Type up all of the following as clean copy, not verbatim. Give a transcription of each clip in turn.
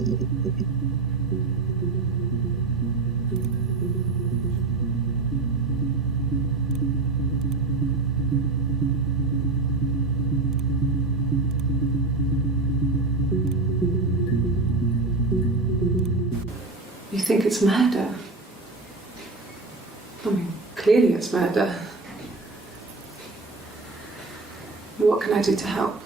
You think it's murder? I mean, clearly it's murder. What can I do to help?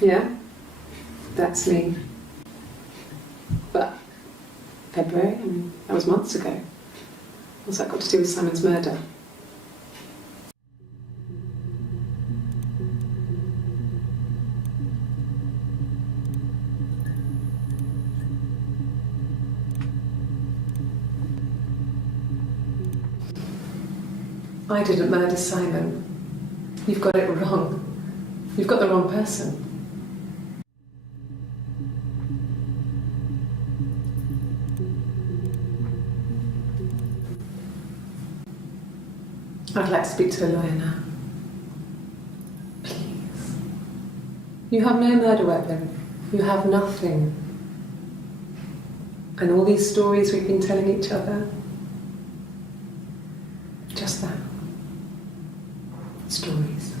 Yeah, that's me. But February, I mean, that was months ago. What's that got to do with Simon's murder? I didn't murder Simon. You've got it wrong. You've got the wrong person. I'd like to speak to a lawyer now. Please. You have no murder weapon. You have nothing. And all these stories we've been telling each other, just that. Stories.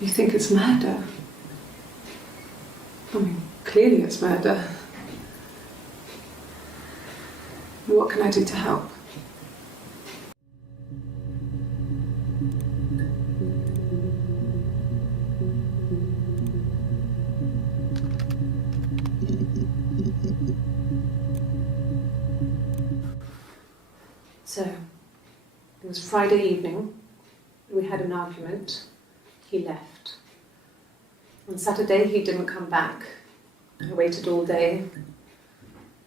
You think it's murder? I mean, clearly it's murder. What can I do to help? So, it was Friday evening. We had an argument. He left. On Saturday, he didn't come back. I waited all day.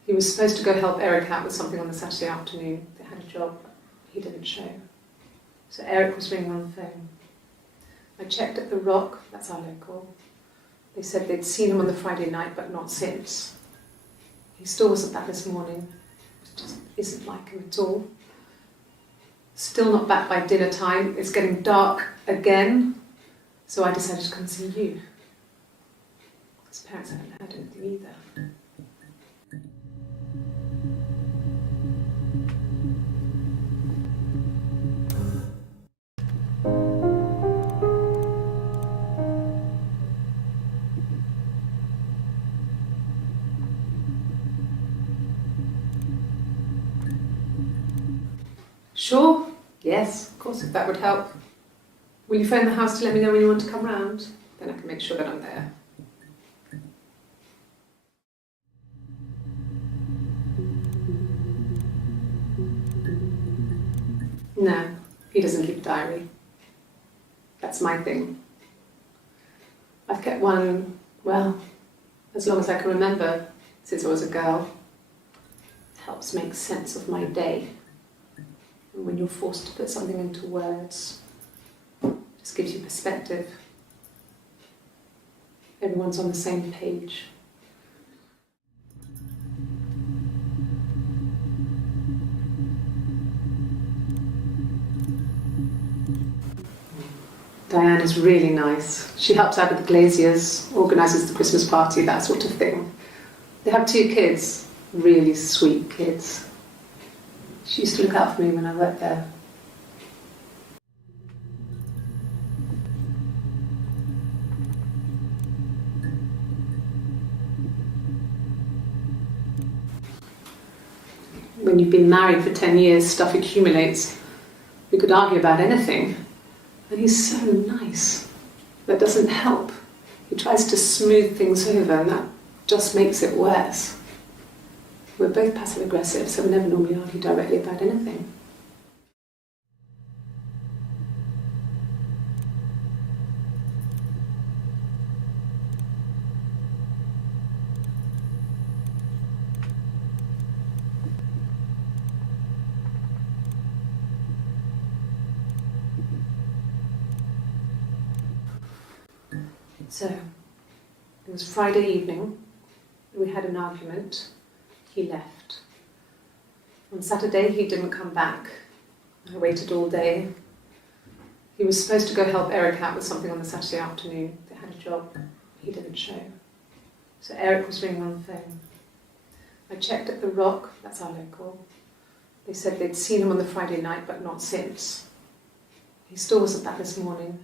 He was supposed to go help Eric out with something on the Saturday afternoon. They had a job. He didn't show. So Eric was ringing on the phone. I checked at the Rock, that's our local. They said they'd seen him on the Friday night, but not since. He still wasn't back this morning. It just isn't like him at all. Still not back by dinner time. It's getting dark again. So I decided to come see you. His parents haven't heard anything either. Sure. Yes, of course, if that would help. Will you phone the house to let me know when you want to come round? Then I can make sure that I'm there. No, he doesn't keep a diary. That's my thing. I've kept one, well, as long as I can remember, since I was a girl. It helps make sense of my day. And when you're forced to put something into words, it just gives you perspective. Everyone's on the same page. Diana's really nice. She helps out with the glaziers, organises the Christmas party, that sort of thing. They have 2 kids, really sweet kids. She used to look out for me when I worked there. When you've been married for 10 years, stuff accumulates. We could argue about anything. And he's so nice. That doesn't help. He tries to smooth things over, and that just makes it worse. We're both passive aggressive, so we never normally argue directly about anything. So, it was Friday evening. We had an argument. He left. On Saturday, he didn't come back. I waited all day. He was supposed to go help Eric out with something on the Saturday afternoon. They had a job. He didn't show. So Eric was ringing on the phone. I checked at the Rock, that's our local. They said they'd seen him on the Friday night, but not since. He still wasn't back this morning.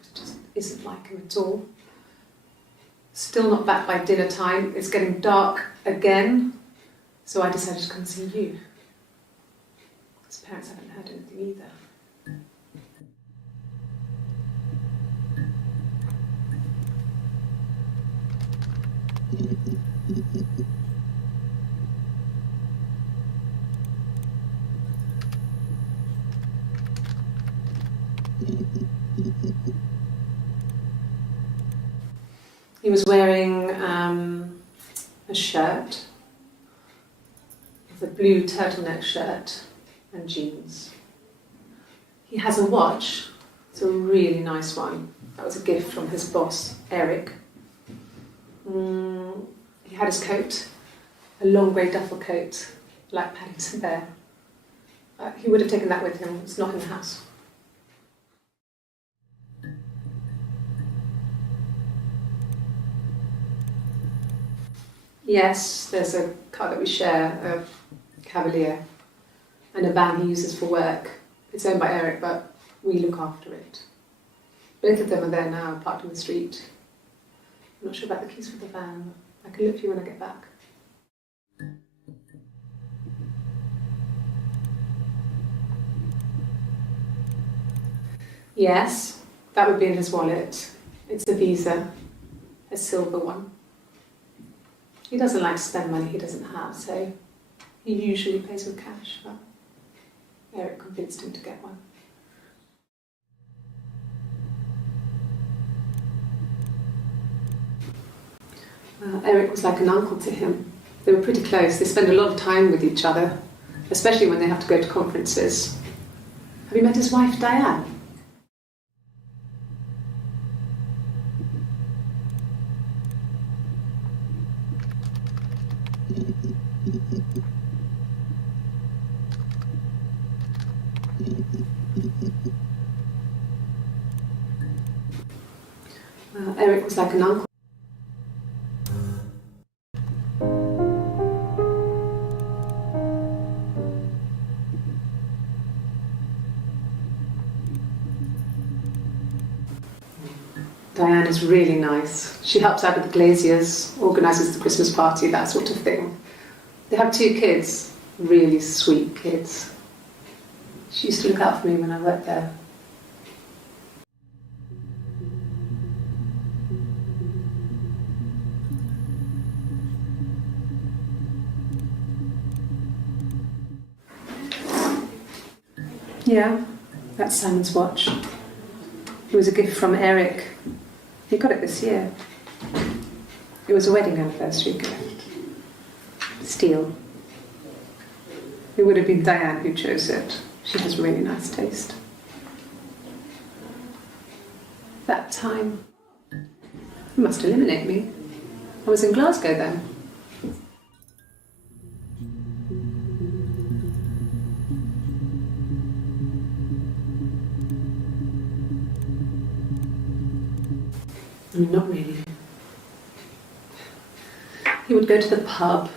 It just isn't like him at all. Still not back by dinner time. It's getting dark again. So I decided to come and see you. His parents haven't heard anything either. He was wearing a shirt, a blue turtleneck shirt and jeans. He has a watch. It's a really nice one. That was a gift from his boss, Eric. He had his coat, a long grey duffel coat, like Paddington Bear. He would have taken that with him. It's not in the house. Yes, there's a car that we share, a Cavalier, and a van he uses for work. It's owned by Eric, but we look after it. Both of them are there now, parked on the street. I'm not sure about the keys for the van. I can look for you when I get back. Yes, that would be in his wallet. It's a Visa, a silver one. He doesn't like to spend money he doesn't have, so he usually pays with cash, but Eric convinced him to get one. Eric was like an uncle to him. They were pretty close. They spend a lot of time with each other, especially when they have to go to conferences. Have you met his wife, Diane? Eric was like an uncle. Diane is really nice. She helps out with the glaziers, organises the Christmas party, that sort of thing. They have 2 kids, really sweet kids. She used to look out for me when I worked there. Yeah, that's Simon's watch. It was a gift from Eric. He got it this year. It was a wedding anniversary gift. Steel. It would have been Diane who chose it. She has really nice taste. That time, you must eliminate me. I was in Glasgow then. I mean, not really. He would go to the pub.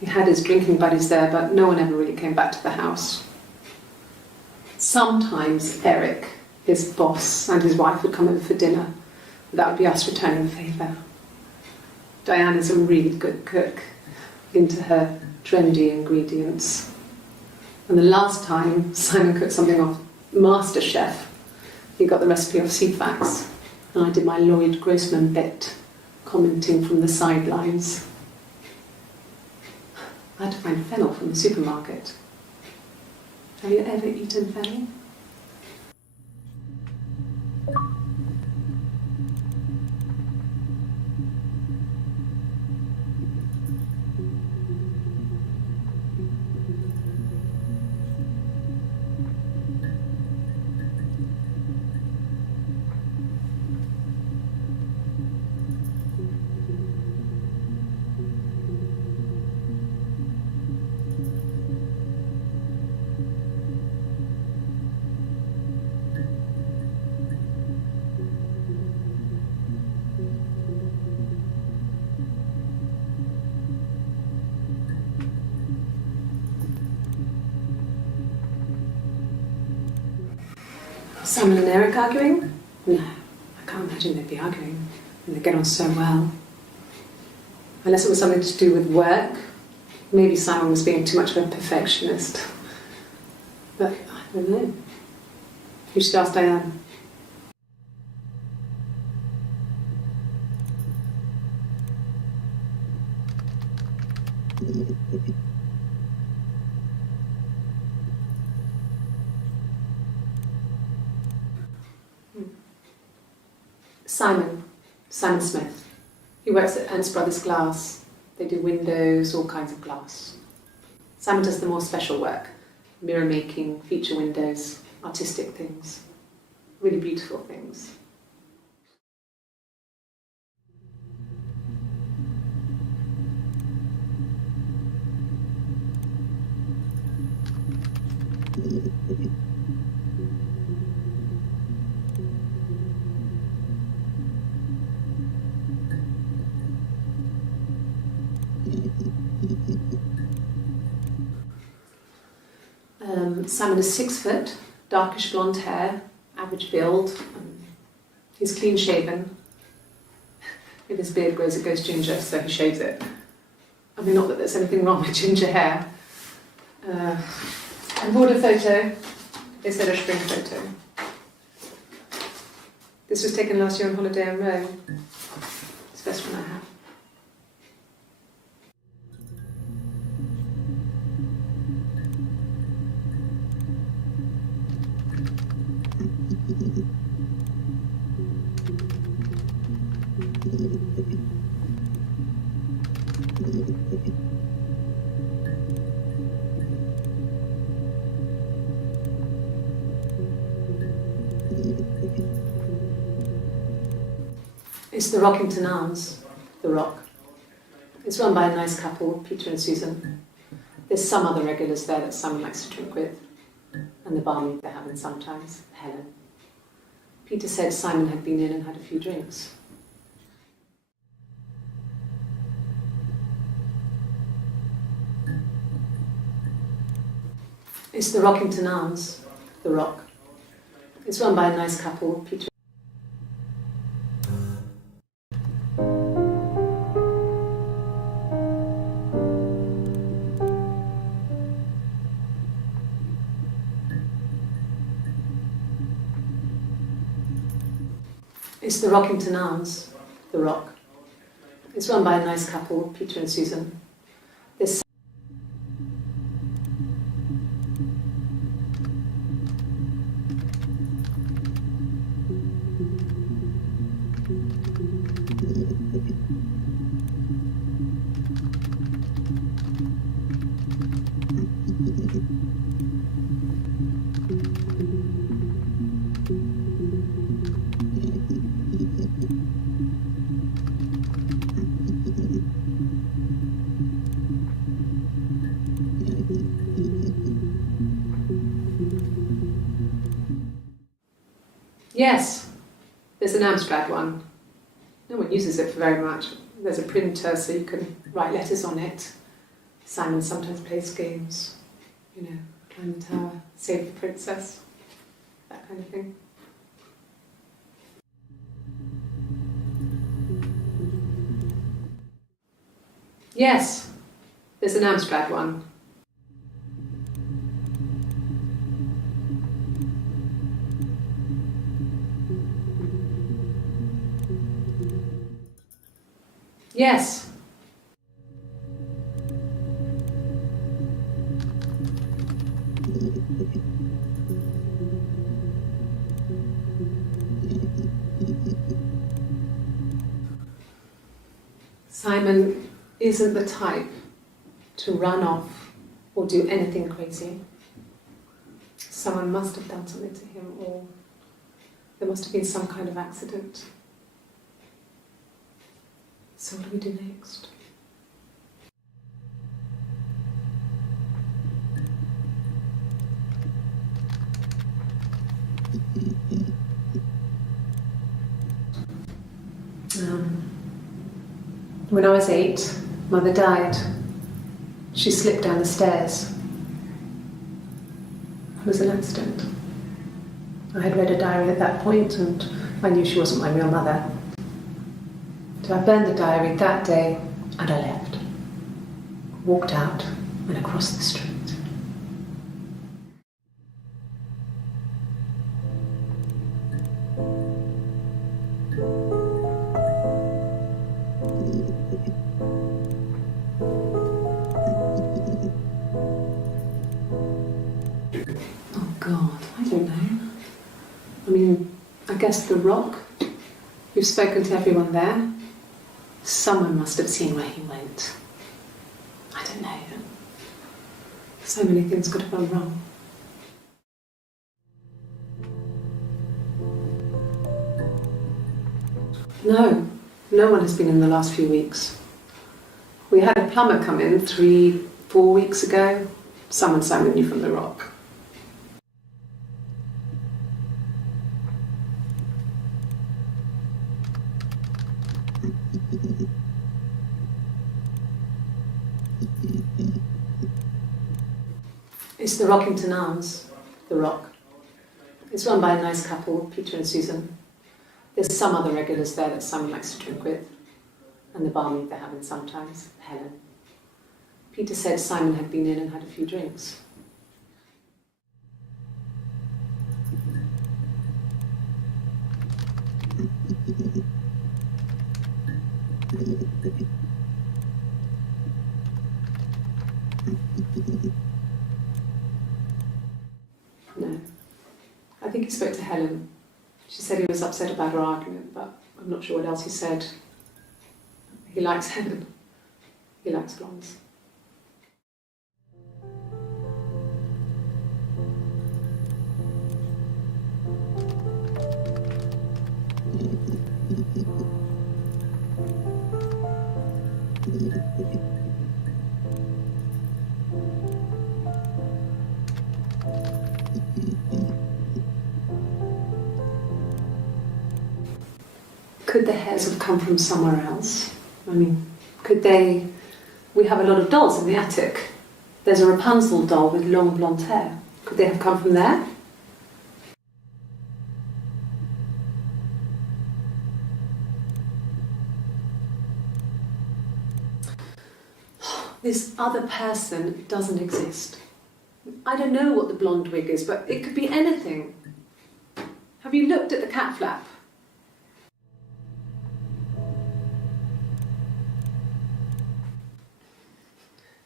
He had his drinking buddies there, but no one ever really came back to the house. Sometimes Eric, his boss, and his wife would come over for dinner. That would be us returning the favour. Diane is a really good cook, into her trendy ingredients. And the last time Simon cooked something off MasterChef, he got the recipe off CFAX, and I did my Lloyd Grossman bit, commenting from the sidelines. I had to find fennel from the supermarket. Have you ever eaten fennel? Simon and Eric arguing? No, I can't imagine they'd be arguing. And they get on so well. Unless it was something to do with work. Maybe Simon was being too much of a perfectionist. But I don't know. You should ask Diane. Simon Smith. He works at Ernst Brothers Glass. They do windows, all kinds of glass. Simon does the more special work, mirror making, feature windows, artistic things, really beautiful things. Simon is 6 foot, darkish blonde hair, average build. He's clean shaven. If his beard grows, it goes ginger, so he shaves it. I mean, not that there's anything wrong with ginger hair. I bought a photo. They said a spring photo. This was taken last year on holiday in Rome. It's the best one I have. It's the Rockington Arms, The Rock. It's run by a nice couple, Peter and Susan. There's some other regulars there that Simon likes to drink with, and the barmaid they're having sometimes, Helen. Peter said Simon had been in and had a few drinks. It's the Rockington Arms, The Rock. It's run by a nice couple, Peter. It's the Rockington Arms, The Rock. It's run by a nice couple, Peter and Susan. There's Yes, there's an Amstrad one. No one uses it for very much. There's a printer so you can write letters on it. Simon sometimes plays games, you know, climb the tower, save the princess, that kind of thing. Yes, there's an Amstrad one. Yes. Simon isn't the type to run off or do anything crazy. Someone must have done something to him, or there must have been some kind of accident. So what do we do next? When I was 8, Mother died. She slipped down the stairs. It was an accident. I had read a diary at that point and I knew she wasn't my real mother. So I burned the diary that day and I left. Walked out and across the street. Oh God, I don't know. I mean, I guess The Rock. We've spoken to everyone there. Someone must have seen where he went. I don't know. So many things could have gone wrong. No one has been in the last few weeks. We had a plumber come in 3-4 weeks ago. Someone Simon knew from The Rock. It's the Rockington Arms, The Rock. It's run by a nice couple, Peter and Susan. There's some other regulars there that Simon likes to drink with, and the barmaid they're having sometimes, Helen. Peter said Simon had been in and had a few drinks. No. I think he spoke to Helen. She said he was upset about her argument, but I'm not sure what else he said. He likes Helen. He likes blondes. Could the hairs have come from somewhere else? I mean, could they... We have a lot of dolls in the attic. There's a Rapunzel doll with long blonde hair. Could they have come from there? This other person doesn't exist. I don't know what the blonde wig is, but it could be anything. Have you looked at the cat flap?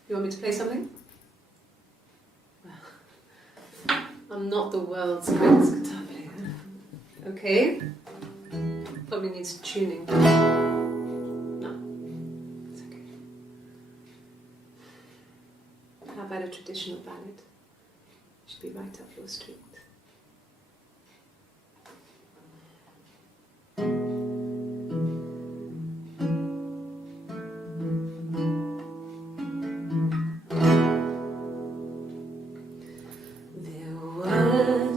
You want me to play something? I'm not the world's greatest guitar player. Okay. Probably needs tuning. No, it's okay. How about a traditional ballad? Should be right up your street.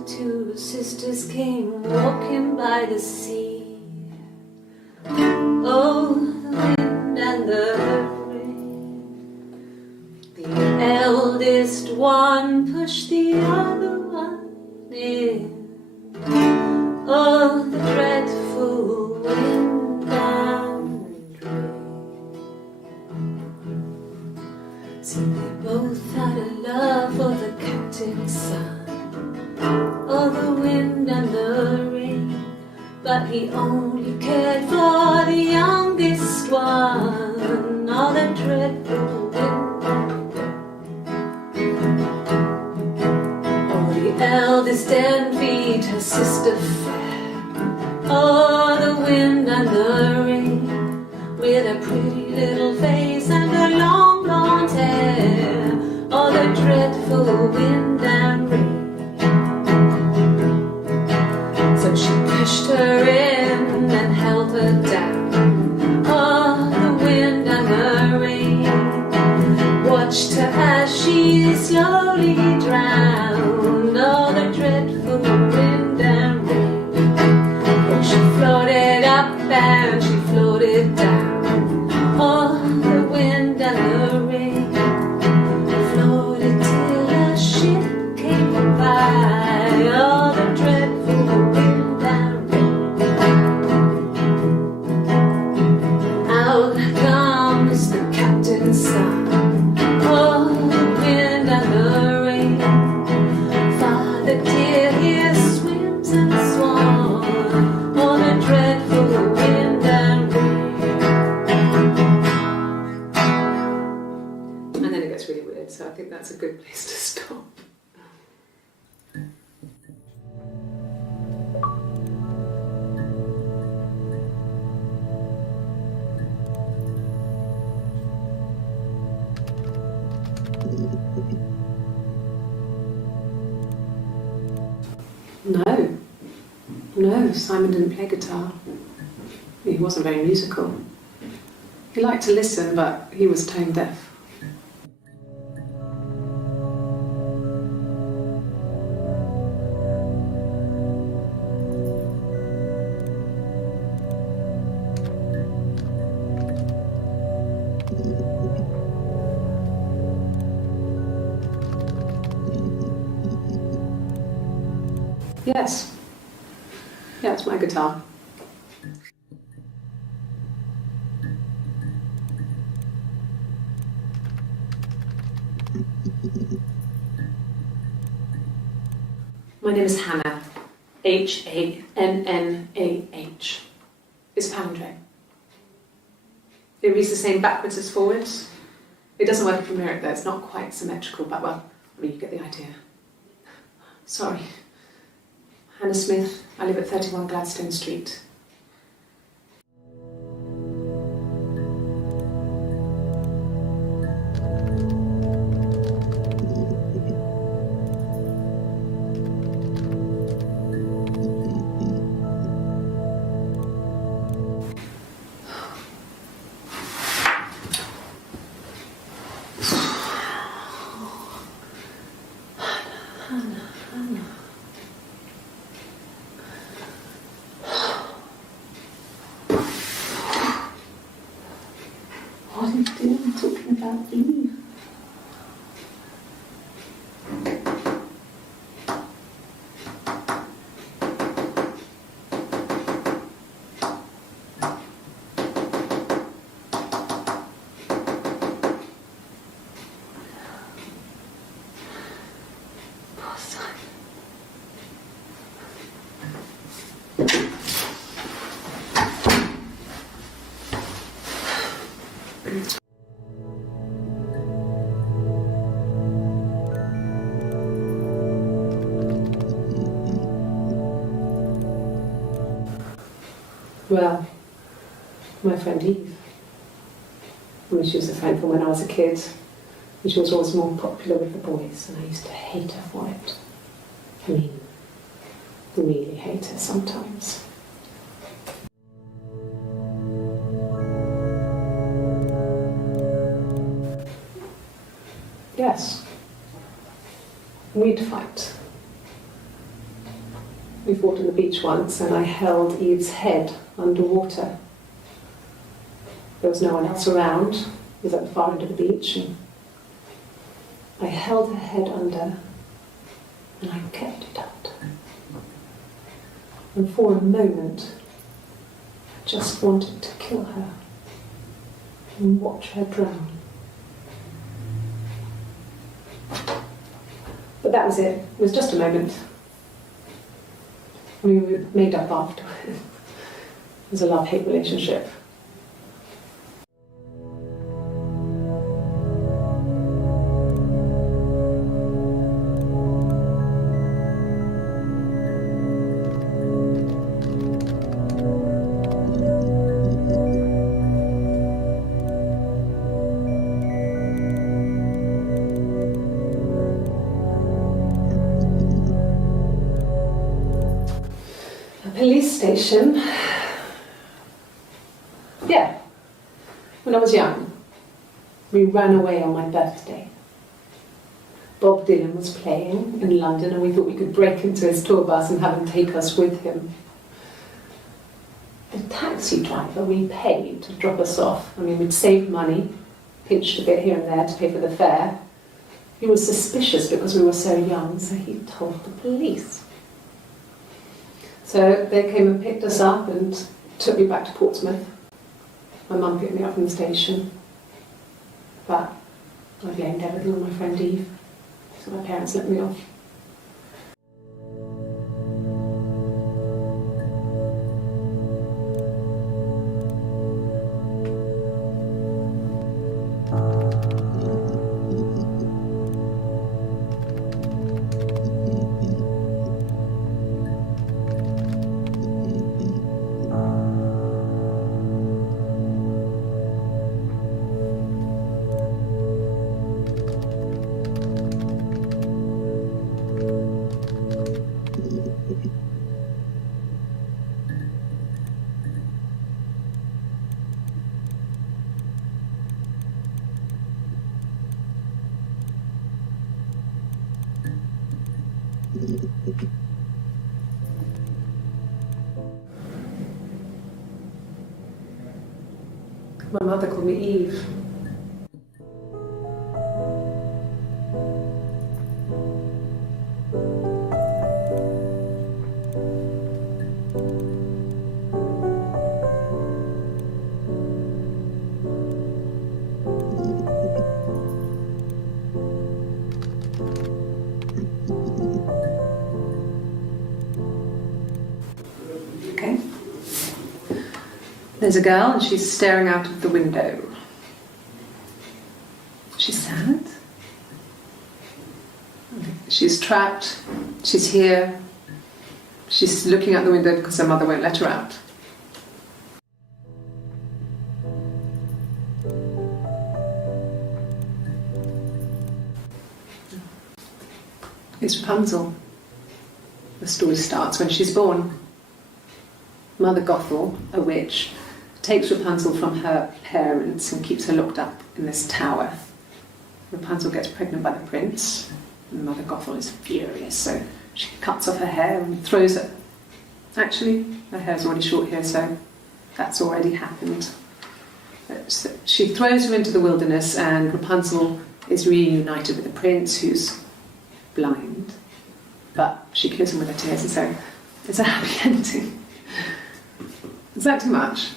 Two sisters came walking by the sea. Oh, the wind and the rain. The eldest one pushed the other one in. Oh, the dreadful wind and rain. See, they both had a love for the captain's son. Oh, the wind and the rain, but he only cared for the youngest one. Oh, the dreadful wind and rain. Oh, the eldest envied her sister fair. Oh, the wind and the rain, with a pretty little face and her long blonde hair. Oh, the dreadful wind and rain. So she pushed her in and held her down. Oh, the wind and the rain watched her as she slowly drowned. Oh, the dreadful wind and rain. Oh, she floated up and she floated down. Oh, the wind and the rain floated till a ship came by. Oh, the dreadful wind and rain. Out comes the captain's son. Oh, the wind and the rain. Father dear, here swims and swans. Oh, the dreadful wind and rain. And then it gets really weird, so I think that's a good place to stop. No, Simon didn't play guitar. He wasn't very musical. He liked to listen, but he was tone deaf. Yes. Yeah, it's my guitar. My name is Hannah. Hannah. It's palindrome. It reads the same backwards as forwards. It doesn't work if you mirror it though, it's not quite symmetrical, but well, I mean, you get the idea. Sorry. Hannah Smith, I live at 31 Gladstone Street. Well, my friend Eve. I mean, she was a friend from when I was a kid. And she was always more popular with the boys, and I used to hate her for it. I mean, really hate her sometimes. Yes. We'd fight. We fought on the beach once, and I held Eve's head underwater. There was no one else around. It was at the far end of the beach, and I held her head under, and I kept it out. And for a moment, I just wanted to kill her and watch her drown. But that was it. It was just a moment. We were made up afterwards. It was a love-hate relationship. Police station. Yeah, when I was young, we ran away on my birthday. Bob Dylan was playing in London, and we thought we could break into his tour bus and have him take us with him. The taxi driver we paid to drop us off, I mean, we'd saved money, pinched a bit here and there to pay for the fare. He was suspicious because we were so young, so he told the police. So they came and picked us up and took me back to Portsmouth. My mum picked me up from the station. But I blamed everything on my friend Eve. So my parents let me off. My mother called me Eve. Okay. There's a girl and she's staring out of the window. She's sad. She's trapped. She's here. She's looking out the window because her mother won't let her out. It's Rapunzel. The story starts when she's born. Mother Gothel, a witch, takes Rapunzel from her parents and keeps her locked up in this tower. Rapunzel gets pregnant by the prince, and Mother Gothel is furious, so she cuts off her hair and throws it. Actually, her hair's already short here, so that's already happened. So she throws her into the wilderness, and Rapunzel is reunited with the prince, who's blind, but she kills him with her tears, and so it's a happy ending. Is that too much?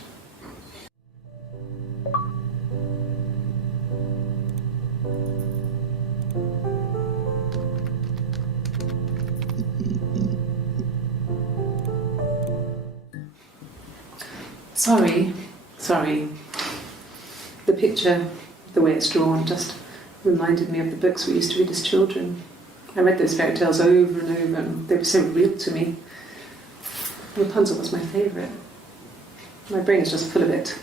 Sorry. The picture, the way it's drawn, just reminded me of the books we used to read as children. I read those fairy tales over and over, and they were so real to me. Rapunzel was my favourite. My brain's just full of it.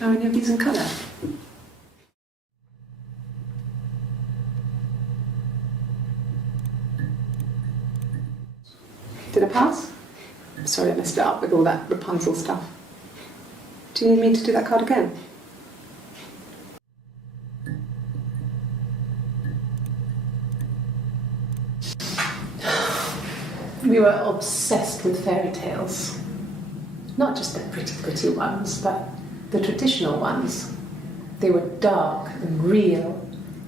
Are any of these in colour? Did I pass? Sorry, I messed it up with all that Rapunzel stuff. Do you need me to do that card again? We were obsessed with fairy tales. Not just the pretty ones, but the traditional ones. They were dark and real,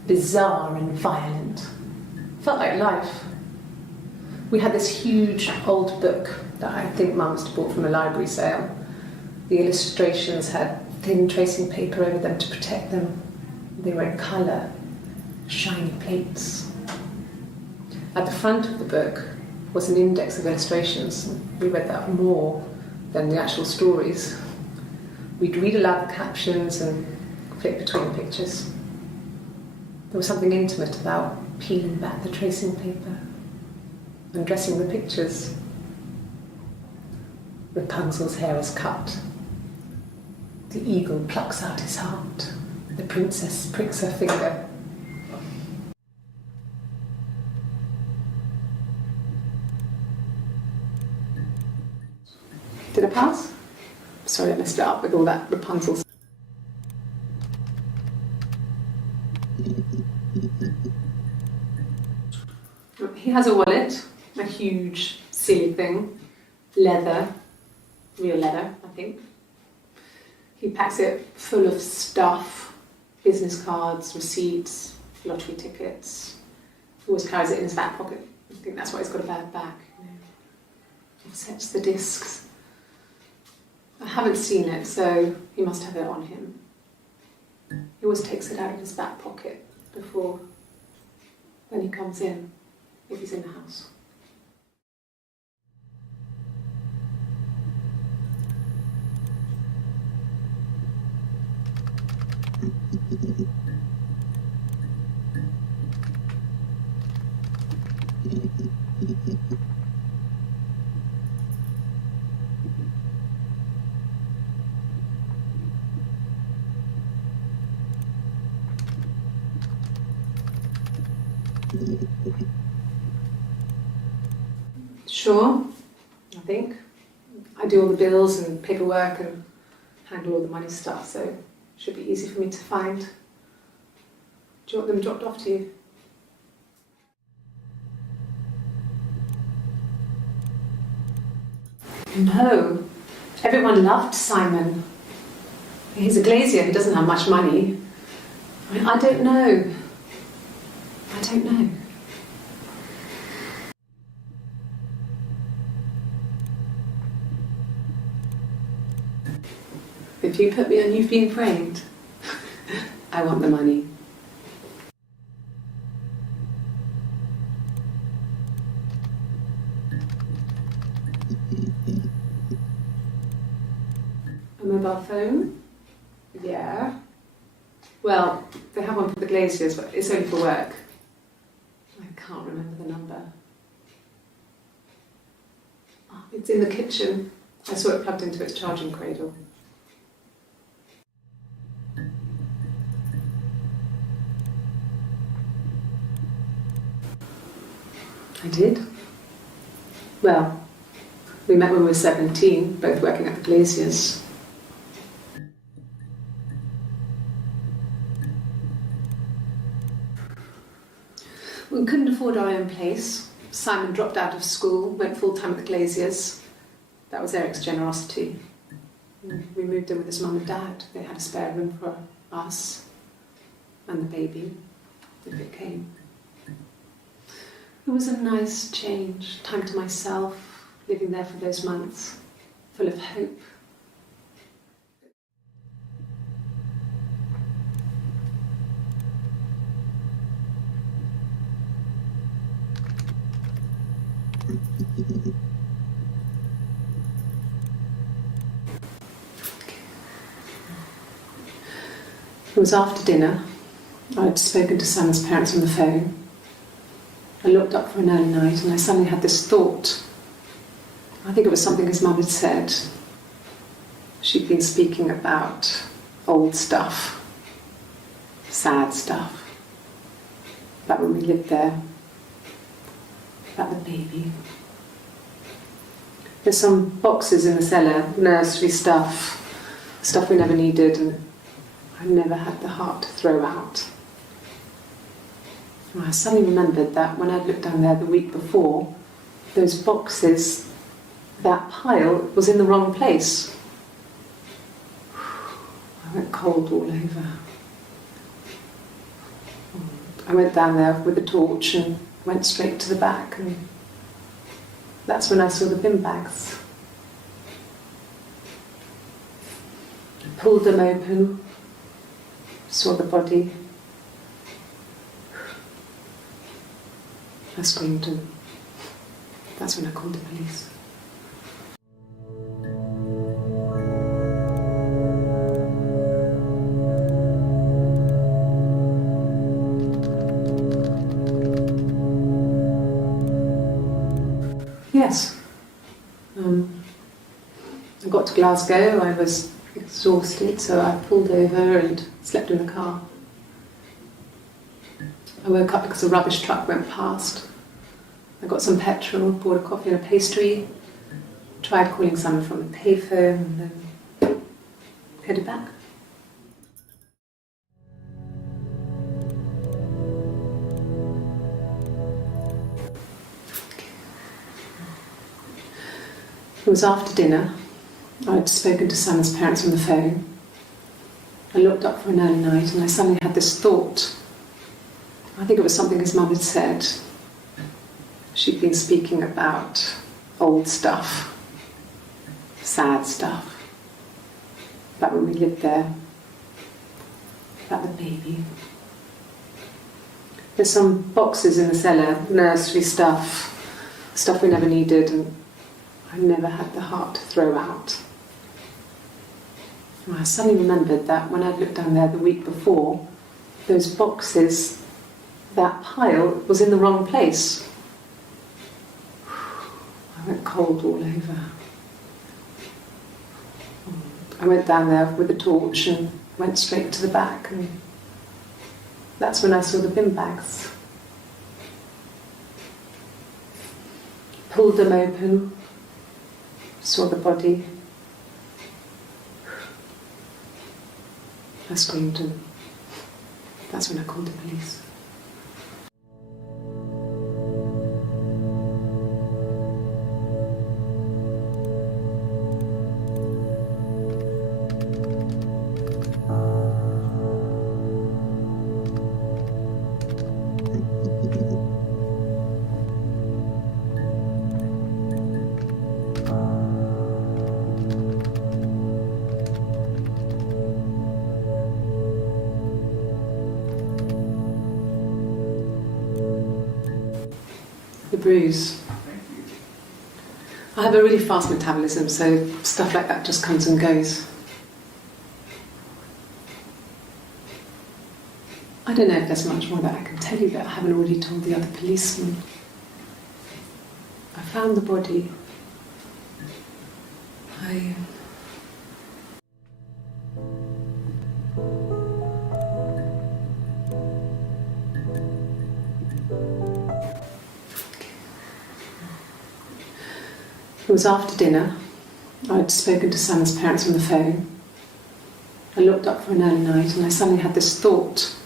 bizarre and violent. Felt like life. We had this huge old book that I think Mum must have bought from a library sale. The illustrations had thin tracing paper over them to protect them. They were in colour, shiny plates. At the front of the book was an index of illustrations. We read that more than the actual stories. We'd read aloud the captions and flip between pictures. There was something intimate about peeling back the tracing paper and dressing the pictures. Rapunzel's hair is cut. The eagle plucks out his heart. The princess pricks her finger. Did I pass? Sorry, I messed it up with all that Rapunzel stuff. He has a wallet, a huge, silly thing, leather, real leather, I think. He packs it full of stuff, business cards, receipts, lottery tickets. He always carries it in his back pocket. I think that's why he's got a bad back. He sets the discs. I haven't seen it, so he must have it on him. He always takes it out of his back pocket before when he comes in, if he's in the house. Sure, I think. I do all the bills and paperwork and handle all the money stuff, so it should be easy for me to find. Do you want them dropped off to you? No. Everyone loved Simon. He's a glazier, he doesn't have much money. I don't know. I don't know. If you put me on You've Been Framed, I want the money. A mobile phone? Yeah. Well, they have one for the glaziers, but it's only for work. I can't remember the number. Oh, it's in the kitchen. I saw it plugged into its charging cradle. I did. Well, we met when we were 17, both working at the glaziers. We couldn't afford our own place. Simon dropped out of school, went full-time at the glaziers. That was Eric's generosity. We moved in with his mum and dad. They had a spare room for us and the baby, if it came. It was a nice change, time to myself, living there for those months, full of hope. It was after dinner. I'd spoken to Simon's parents on the phone. I looked up for an early night and I suddenly had this thought. I think it was something his mum had said. She'd been speaking about old stuff, sad stuff, about when we lived there, about the baby. There's some boxes in the cellar, nursery stuff we never needed, and I never had the heart to throw out. And I suddenly remembered that when I'd looked down there the week before, those boxes, that pile was in the wrong place. I went cold all over. I went down there with a torch and went straight to the back, and that's when I saw the bin bags. I pulled them open, saw the body. I screamed, and that's when I called the police. Yes. I got to Glasgow, I was exhausted, so I pulled over and slept in the car. I woke up because a rubbish truck went past. I got some petrol, bought a coffee and a pastry, tried calling someone from the payphone, and then headed back. It was after dinner. I'd spoken to Sam's parents on the phone. I looked up for an early night and I suddenly had this thought. I think it was something his mum had said. She'd been speaking about old stuff, sad stuff, about when we lived there, about the baby. There's some boxes in the cellar, nursery stuff we never needed, and I never had the heart to throw out. And I suddenly remembered that when I'd looked down there the week before, those boxes, that pile was in the wrong place. I went cold all over. I went down there with a torch and went straight to the back, and that's when I saw the bin bags. Pulled them open, saw the body. I screamed, and that's when I called the police. The bruise. I have a really fast metabolism, so stuff like that just comes and goes. I don't know if there's much more that I can tell you that I haven't already told the other policemen. I found the body. It was after dinner. I'd spoken to Sam's parents on the phone. I looked up for an early night and I suddenly had this thought.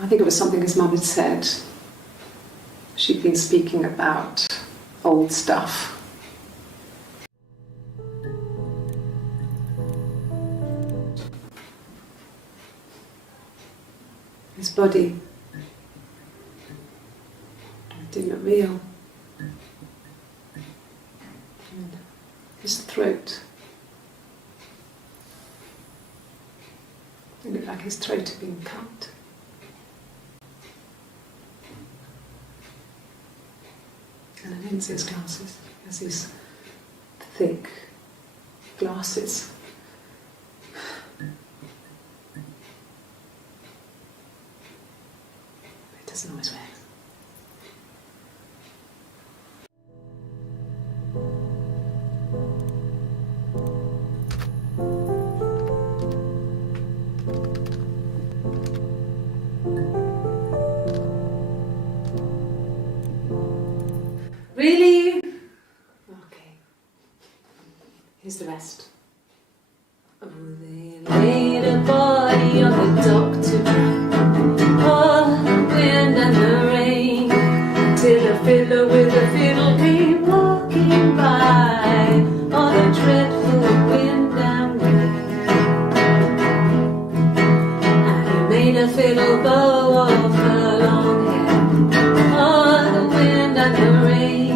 I think it was something his mum had said. She'd been speaking about old stuff. His body. It didn't look real. And his throat. It looked like his throat had been cut. And I didn't see his glasses. He has these thick glasses. He doesn't always wear them. Really? Okay. Here's the rest. Oh, they laid a body on the dock to dry. Oh, the wind and the rain, till a fiddler with a fiddle came walking by. Oh, the dreadful wind and rain. And he made a fiddle bow of her long hair. Oh, the wind and the rain.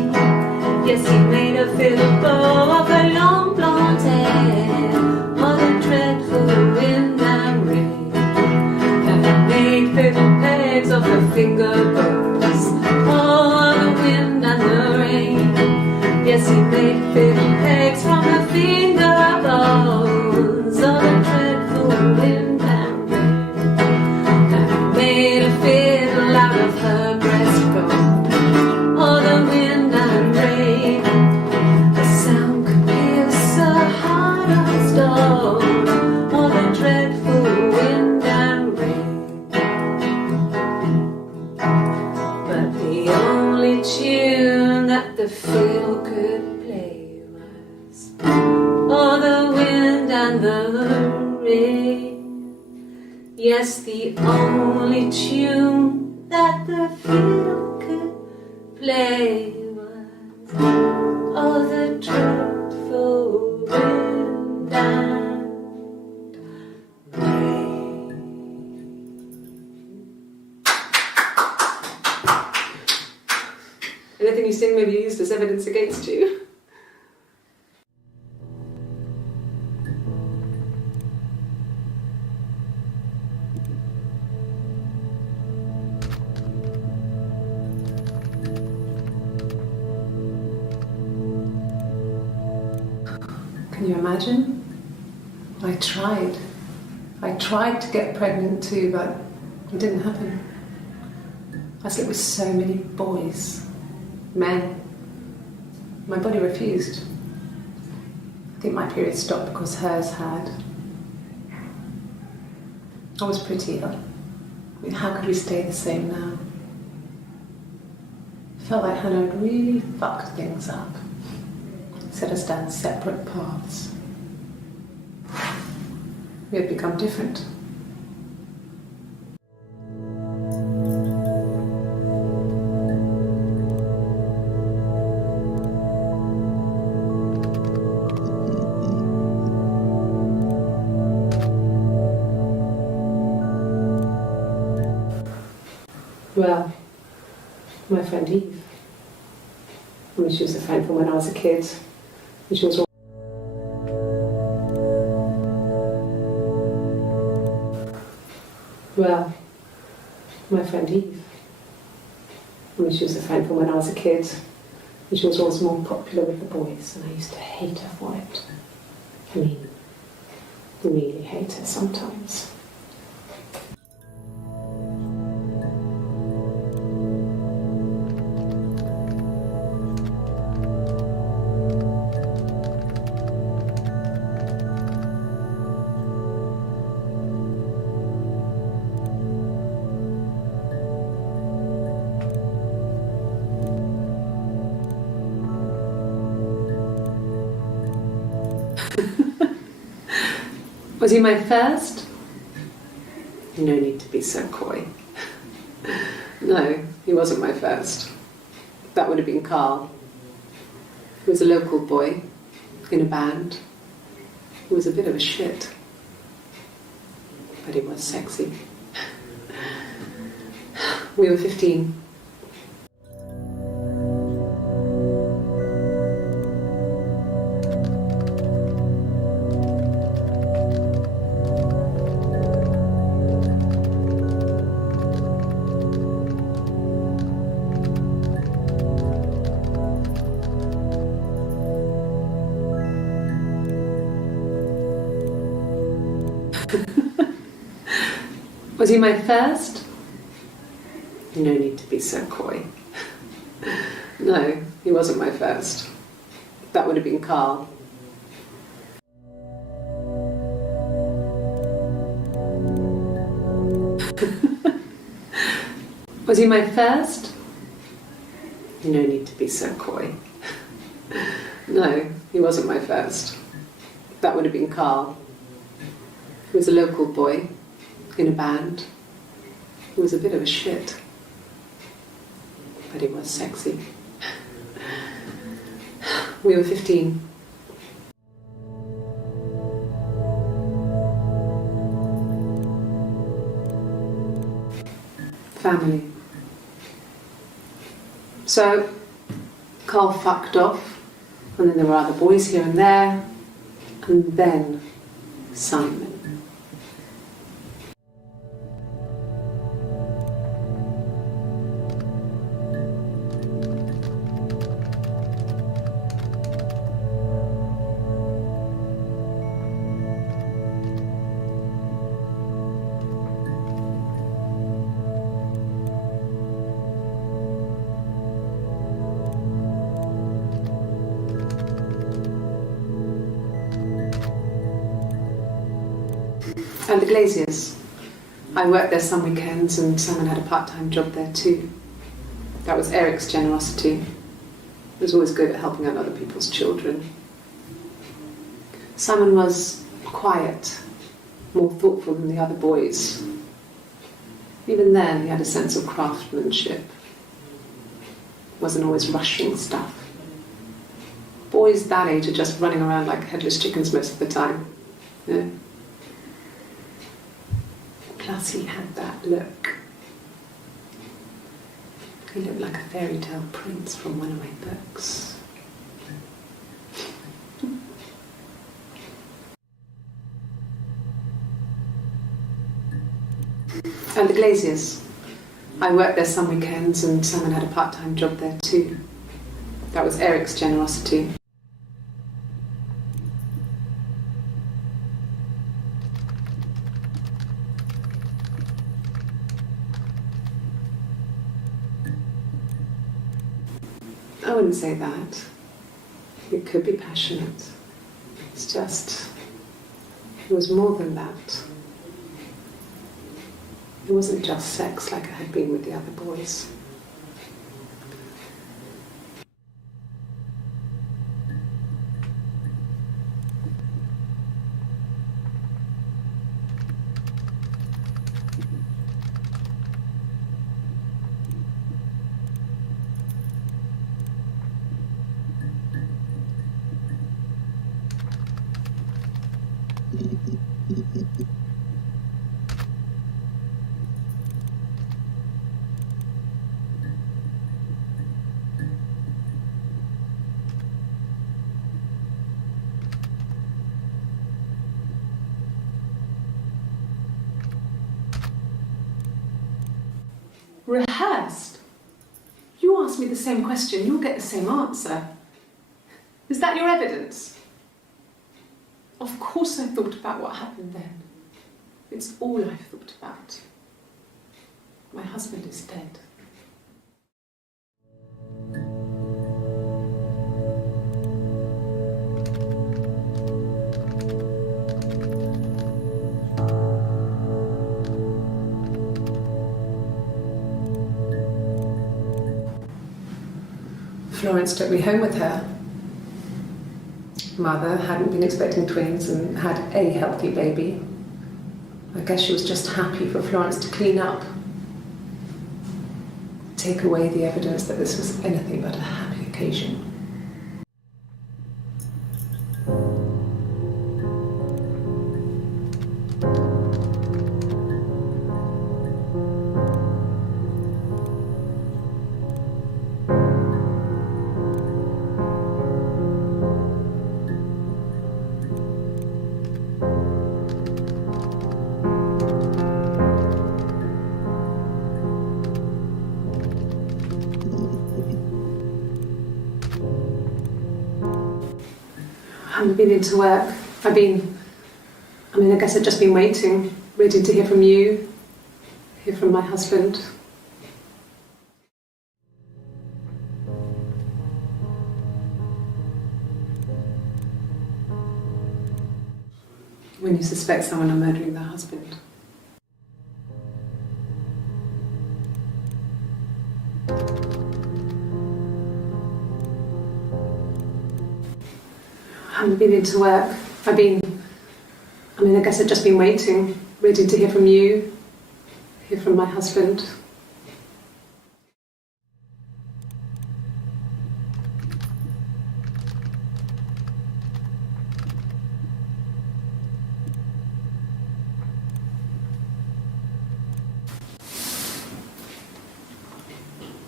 Yes, he made a fiddle bow of her long blonde hair. Oh, the dreadful wind and rain. And he made fiddle pegs of her finger bows. Oh, the wind and the rain. Yes, he made fiddle pegs from her finger bows. Oh, the dreadful wind and rain. And he made a fiddle out of her breastbone. Oh, the wind and rain. The sound could pierce a heart of stone. Oh, the dreadful wind and rain. But the only tune that the fiddle could play was oh, the wind and the rain. Yes, the only tune that the fiddle could play was oh, the dreadful wind and rain. Anything you sing may be used as evidence against you. Can you imagine? I tried. I tried to get pregnant too, but it didn't happen. I slept with so many boys, men. My body refused. I think my period stopped because hers had. I was pretty ill. I mean, how could we stay the same now? I felt like Hannah had really fucked things up. Set us down separate paths. We had become different. Well, my friend Eve. I mean, she was a friend from when I was a kid. And she was well, my friend Eve. I mean, she was a friend from when I was a kid. And she was always more popular with the boys, and I used to hate her for it. I mean, really hate her sometimes. Was he my first? No need to be so coy. No, he wasn't my first. That would have been Carl. He was a local boy in a band. He was a bit of a shit. But he was sexy. We were 15. Was he my first? No need to be so coy. No, he wasn't my first. That would have been Carl. Was he my first? No need to be so coy. No, he wasn't my first. That would have been Carl. He was a local boy in a band. He was a bit of a shit. But he was sexy. We were 15. Family. So, Carl fucked off, and then there were other boys here and there, and then Simon. And the Glaziers. I worked there some weekends and Simon had a part-time job there too. That was Eric's generosity. He was always good at helping out other people's children. Simon was quiet, more thoughtful than the other boys. Even then he had a sense of craftsmanship. Wasn't always rushing stuff. Boys that age are just running around like headless chickens most of the time. Yeah. Plus he had that look. He looked like a fairy tale prince from one of my books. And the Glaziers. I worked there some weekends and Simon had a part-time job there too. That was Eric's generosity. I wouldn't say that. It could be passionate. It's just, it was more than that. It wasn't just sex like it had been with the other boys. Rehearsed? You ask me the same question, you'll get the same answer. Is that your evidence? Of course I thought about what happened then. It's all I've thought about. My husband is dead. Florence took me home with her. Mother hadn't been expecting twins and had a healthy baby. I guess she was just happy for Florence to clean up. Take away the evidence that this was anything but a happy occasion. I haven't been into work. I guess I've just been waiting, ready to hear from you, hear from my husband. When you suspect someone of murdering their husband. haven't been into work. I guess I've just been waiting to hear from you, hear from my husband.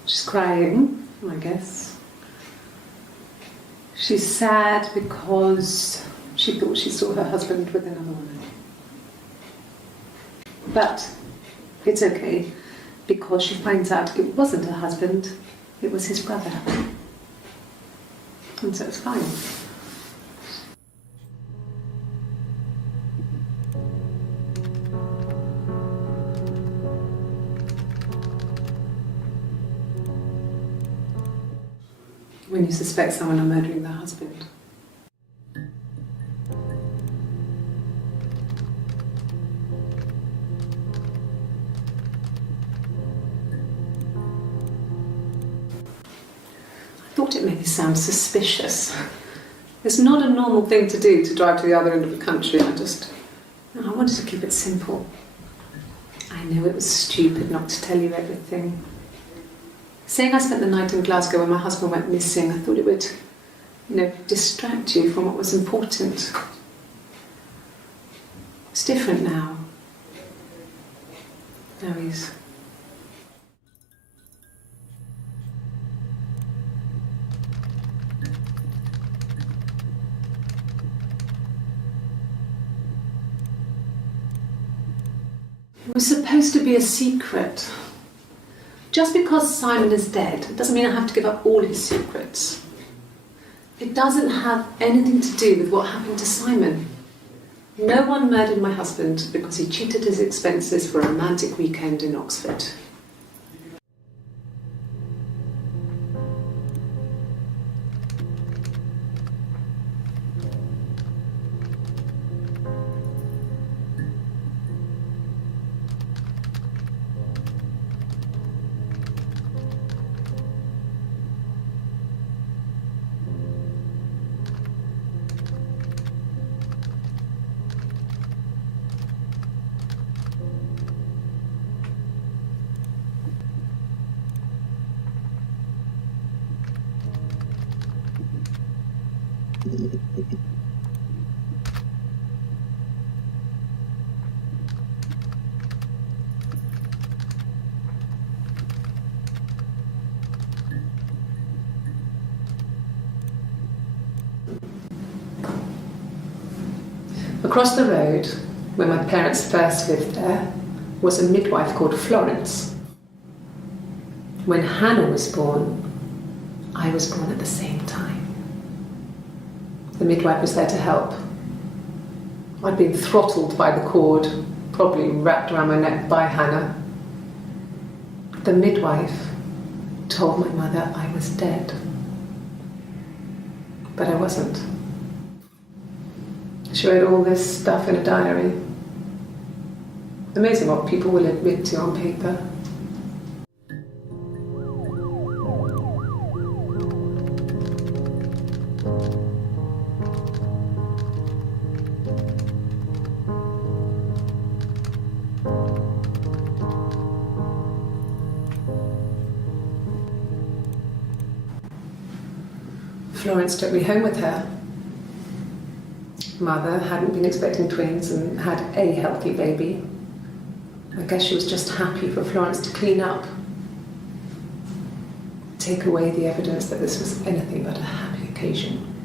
She's crying, I guess. She's sad because she thought she saw her husband with another woman. But it's okay, because she finds out it wasn't her husband, it was his brother. And so it's fine. When you suspect someone of murdering their husband. I thought it made me sound suspicious. It's not a normal thing to do, to drive to the other end of the country. I wanted to keep it simple. I knew it was stupid not to tell you everything. Saying I spent the night in Glasgow when my husband went missing, I thought it would, distract you from what was important. It's different now. Now he's... It was supposed to be a secret. Just because Simon is dead doesn't mean I have to give up all his secrets. It doesn't have anything to do with what happened to Simon. No one murdered my husband because he cheated his expenses for a romantic weekend in Oxford. Across the road, where my parents first lived there, was a midwife called Florence. When Hannah was born, I was born at the same time. The midwife was there to help. I'd been throttled by the cord, probably wrapped around my neck by Hannah. The midwife told my mother I was dead, but I wasn't. She wrote all this stuff in a diary. Amazing what people will admit to on paper. Florence took me home with her. Mother hadn't been expecting twins and had a healthy baby. I guess she was just happy for Florence to clean up, take away the evidence that this was anything but a happy occasion.